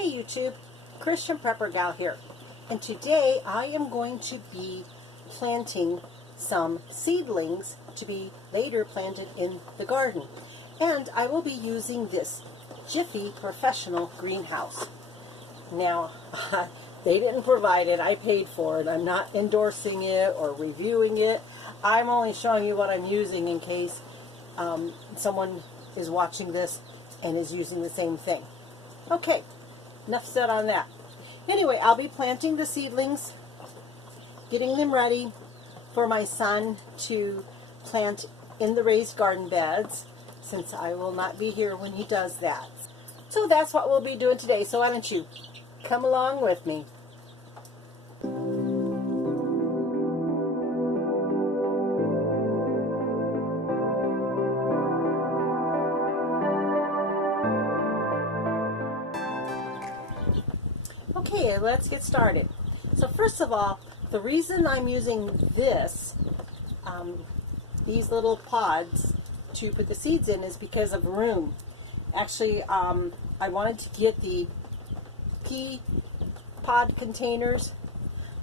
Hey YouTube, Christian Prepper Gal here, and today I am going to be planting some seedlings to be later planted in the garden. And I will be using this Jiffy Professional greenhouse. Now, they didn't provide it, I paid for it. I'm not endorsing it or reviewing it. I'm only showing you what I'm using in case someone is watching this and is using the same thing. Okay. Enough said on that. Anyway, I'll be planting the seedlings, getting them ready for my son to plant in the raised garden beds, since I will not be here when he does that. So that's what we'll be doing today. So why don't you come along with me. Okay, let's get started. So first of all, the reason I'm using these little pods to put the seeds in is because of room. Actually, I wanted to get the pea pod containers,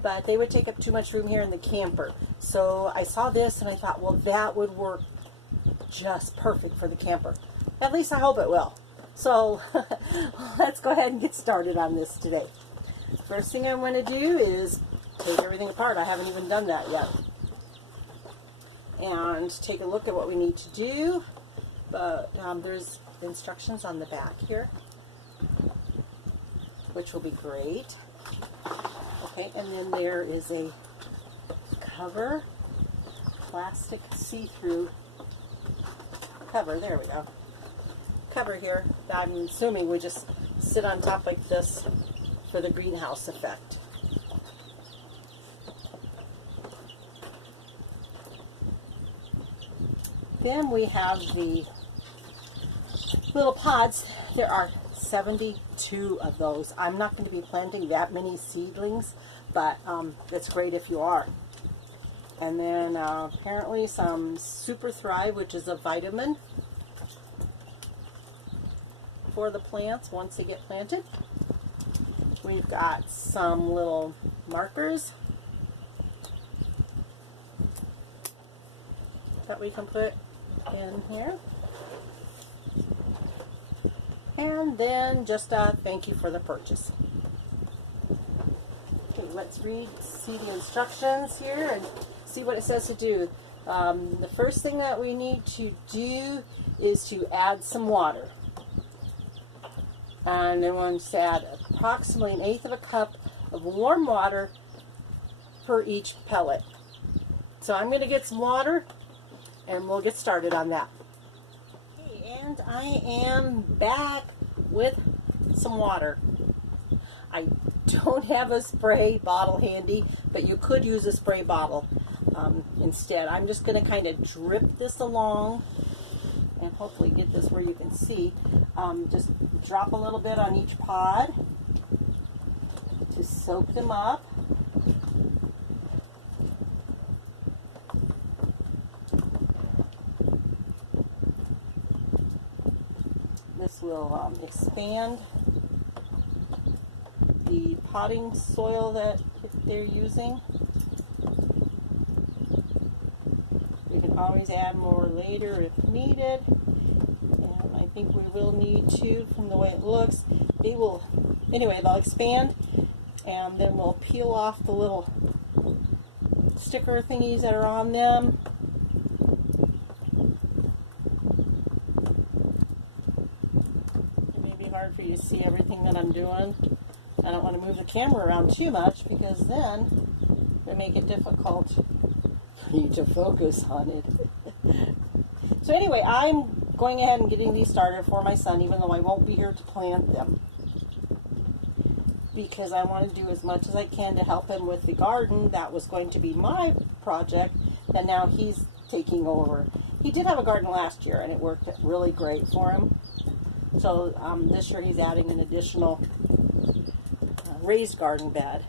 but they would take up too much room here in the camper. So I saw this and I thought, well, that would work just perfect for the camper. At least I hope it will. So let's go ahead and get started on this today. First thing I'm going to do is take everything apart. I haven't even done that yet. And take a look at what we need to do. But there's instructions on the back here, which will be great. Okay, and then there is a cover, plastic see-through cover. There we go. Cover here that I'm assuming we just sit on top like this for the greenhouse effect. Then we have the little pods. There are 72 of those. I'm not going to be planting that many seedlings, but it's great if you are. And then apparently some Super Thrive, which is a vitamin for the plants once they get planted. We've got some little markers that we can put in here. And then just a thank you for the purchase. Okay, let's see the instructions here and see what it says to do. The first thing that we need to do is to add some water. And then we're going to add approximately 1/8 of a cup of warm water per each pellet. So I'm going to get some water and we'll get started on that. Okay, and I am back with some water. I don't have a spray bottle handy, but you could use a spray bottle instead. I'm just going to kind of drip this along and hopefully get this where you can see. Just drop a little bit on each pod to soak them up. This will expand the potting soil that they're using. We can always add more later if needed. I think we will need to, from the way it looks. They'll expand, and then we'll peel off the little sticker thingies that are on them. It may be hard for you to see everything that I'm doing. I don't want to move the camera around too much because then it would make it difficult for you to focus on it. So anyway, I'm going ahead and getting these started for my son, even though I won't be here to plant them, because I want to do as much as I can to help him with the garden. That was going to be my project, and now he's taking over. He did have a garden last year, and it worked really great for him. So this year he's adding an additional raised garden bed.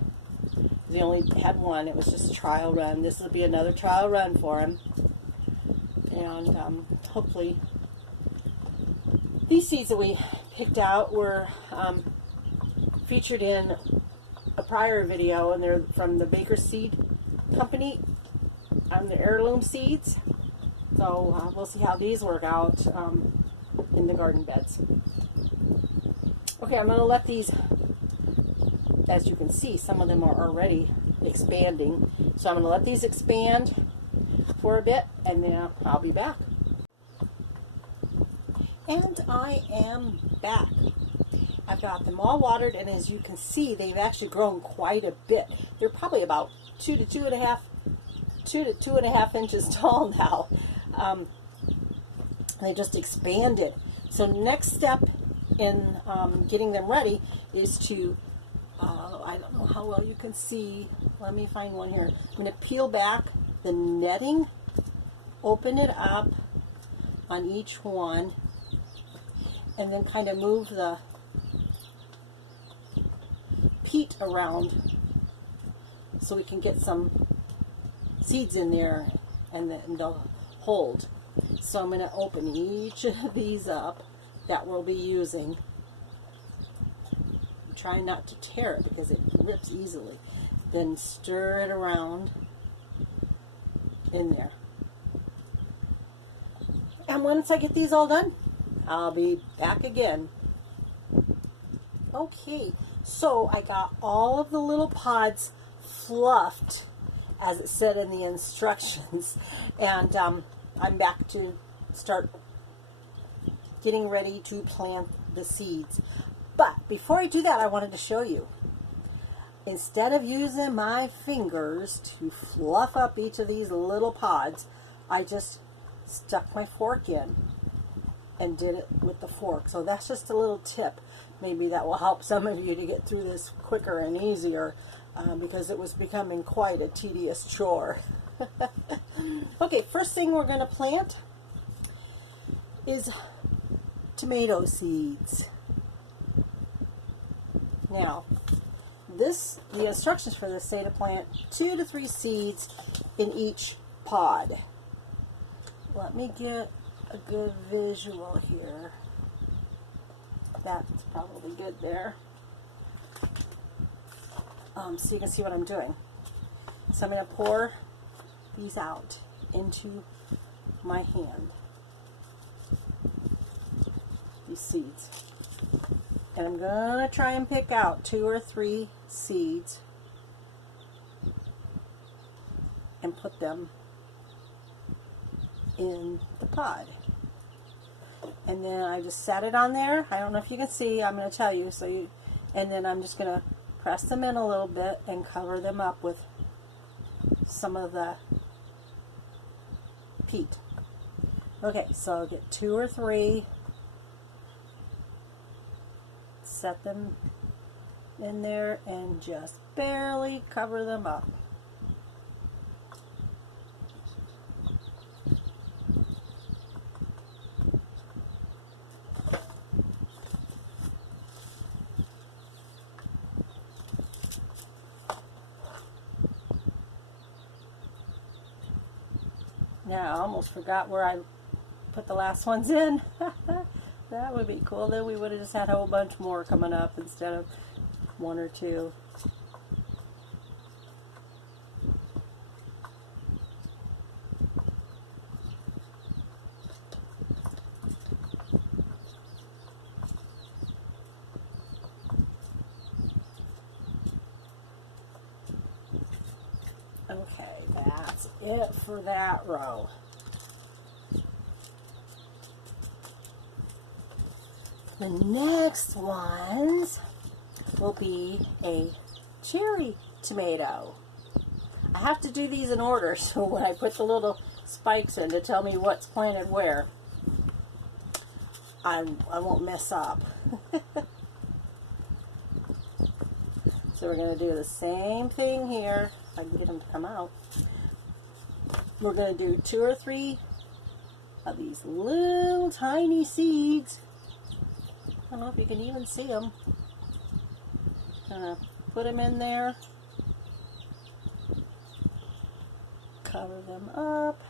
He only had one. It was just a trial run. This will be another trial run for him. And hopefully these seeds that we picked out were featured in a prior video, and they're from the Baker Seed Company on the heirloom seeds. So we'll see how these work out in the garden beds. Okay, I'm going to let these, as you can see, some of them are already expanding. So I'm going to let these expand for a bit, and then I'll be back. And I am back. I've got them all watered, and as you can see, they've actually grown quite a bit. They're probably about 2 to 2.5 inches tall now. They just expanded. So next step in getting them ready is to, I don't know how well you can see. Let me find one here. I'm going to peel back the netting, open it up on each one, and then kind of move the peat around so we can get some seeds in there and they'll hold. So I'm going to open each of these up that we'll be using. Try not to tear it because it rips easily. Then stir it around in there. And once I get these all done, I'll be back again. Okay, so I got all of the little pods fluffed, as it said in the instructions, and I'm back to start getting ready to plant the seeds. But before I do that, I wanted to show you. Instead of using my fingers to fluff up each of these little pods, I just stuck my fork in and did it with the fork. So that's just a little tip. Maybe that will help some of you to get through this quicker and easier, because it was becoming quite a tedious chore. Okay, first thing we're going to plant is tomato seeds. Now, the instructions for this say to plant 2 to 3 seeds in each pod. Let me get a good visual here. That's probably good there. So you can see what I'm doing. So I'm going to pour these out into my hand, these seeds. And I'm going to try and pick out 2 or 3 seeds and put them in the pod. And then I just set it on there. I don't know if you can see. I'm going to tell you. And then I'm just going to press them in a little bit and cover them up with some of the peat. Okay, so I'll get 2 or 3. Set them in there and just barely cover them up. Now, I almost forgot where I put the last ones in. That would be cool. Then we would have just had a whole bunch more coming up instead of 1 or 2. Okay, that's it for that row. The next ones will be a cherry tomato. I have to do these in order, so when I put the little spikes in to tell me what's planted where, I won't mess up. So we're going to do the same thing here. If I can get them to come out. We're going to do 2 or 3 of these little tiny seeds. I don't know if you can even see them. Put them in there. Cover them up.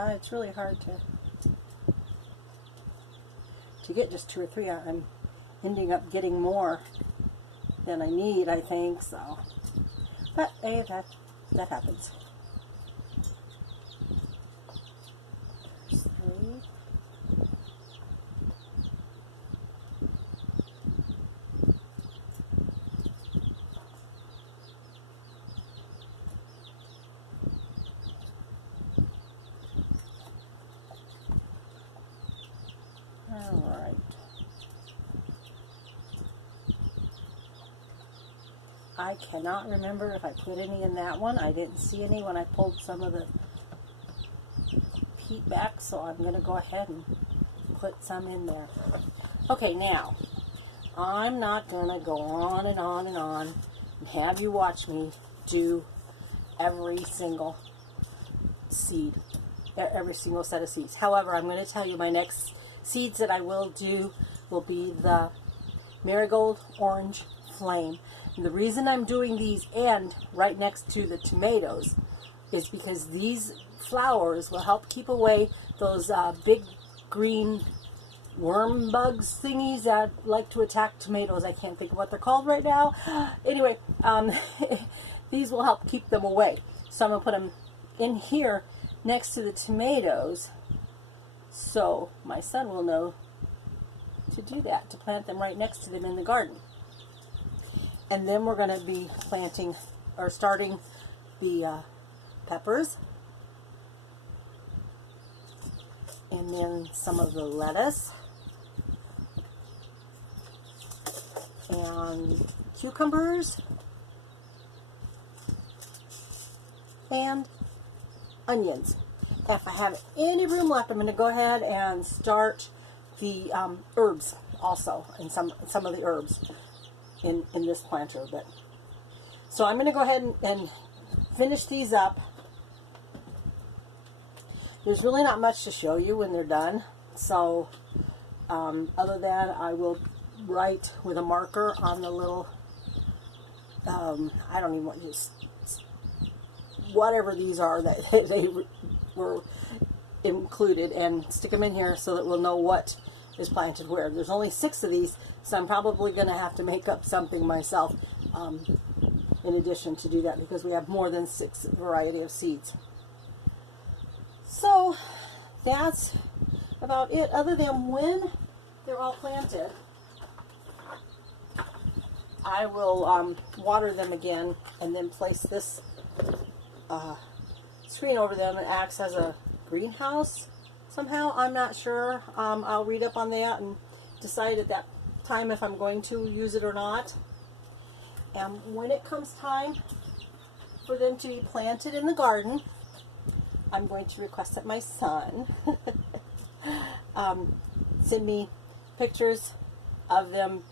It's really hard to get just 2 or 3. I'm ending up getting more than I need, I think, so. But hey, that happens. There's 3. All right. I cannot remember if I put any in that one. I didn't see any when I pulled some of the peat back, so I'm going to go ahead and put some in there. Okay, now, I'm not going to go on and on and on and have you watch me do every single seed, every single set of seeds. However, I'm going to tell you my next seeds that I will do will be the marigold orange flame. And the reason I'm doing these and right next to the tomatoes is because these flowers will help keep away those big green worm bugs thingies that like to attack tomatoes. I can't think of what they're called right now. Anyway, these will help keep them away. So I'm going to put them in here next to the tomatoes so my son will know to do that, to plant them right next to them in the garden. And then we're going to be planting or starting the peppers, and then some of the lettuce and cucumbers and onions. If I have any room left, I'm going to go ahead and start the herbs also, and some of the herbs in this planter. But so I'm going to go ahead and finish these up. There's really not much to show you when they're done, so other than I will write with a marker on the little I don't even want to use whatever these are that they were included, and stick them in here so that we'll know what is planted where. There's only 6 of these, so I'm probably going to have to make up something myself in addition to do that, because we have more than 6 variety of seeds. So that's about it, other than when they're all planted, I will water them again and then place this screen over them. It acts as a greenhouse somehow. I'm not sure. I'll read up on that and decide at that time if I'm going to use it or not. And when it comes time for them to be planted in the garden, I'm going to request that my son send me pictures of them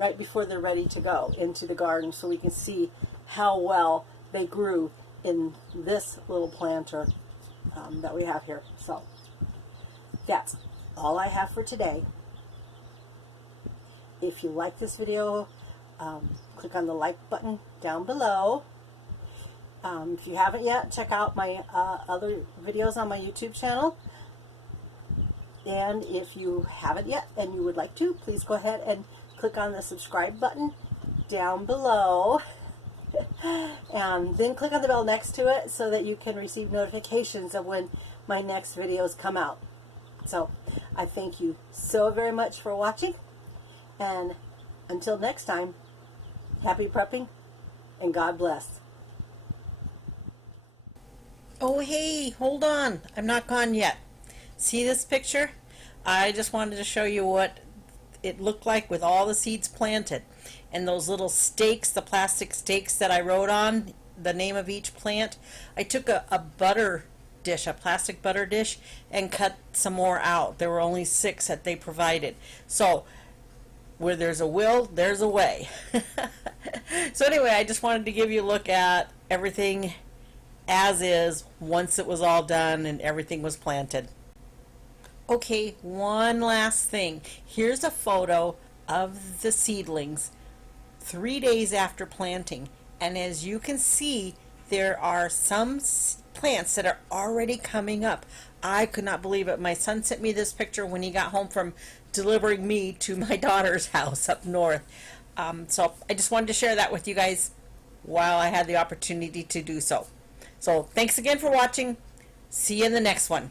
right before they're ready to go into the garden, so we can see how well they grew in this little planter that we have here. So that's all I have for today. If you like this video, click on the like button down below. If you haven't yet, check out my other videos on my YouTube channel. And if you haven't yet and you would like to, please go ahead and click on the subscribe button down below. And then click on the bell next to it so that you can receive notifications of when my next videos come out. So I thank you so very much for watching, and until next time, happy prepping and God bless. Oh hey, hold on, I'm not gone yet. See this picture? I just wanted to show you what it looked like with all the seeds planted, and those little stakes, the plastic stakes that I wrote on the name of each plant. I took a butter dish, a plastic butter dish, and cut some more out. There were only 6 that they provided. So where there's a will, there's a way. So anyway, I just wanted to give you a look at everything as is once it was all done and everything was planted. Okay, one last thing. Here's a photo of the seedlings 3 days after planting, and as you can see, there are some plants that are already coming up. I could not believe it. My son sent me this picture when he got home from delivering me to my daughter's house up north. So I just wanted to share that with you guys while I had the opportunity to do so. So thanks again for watching. See you in the next one.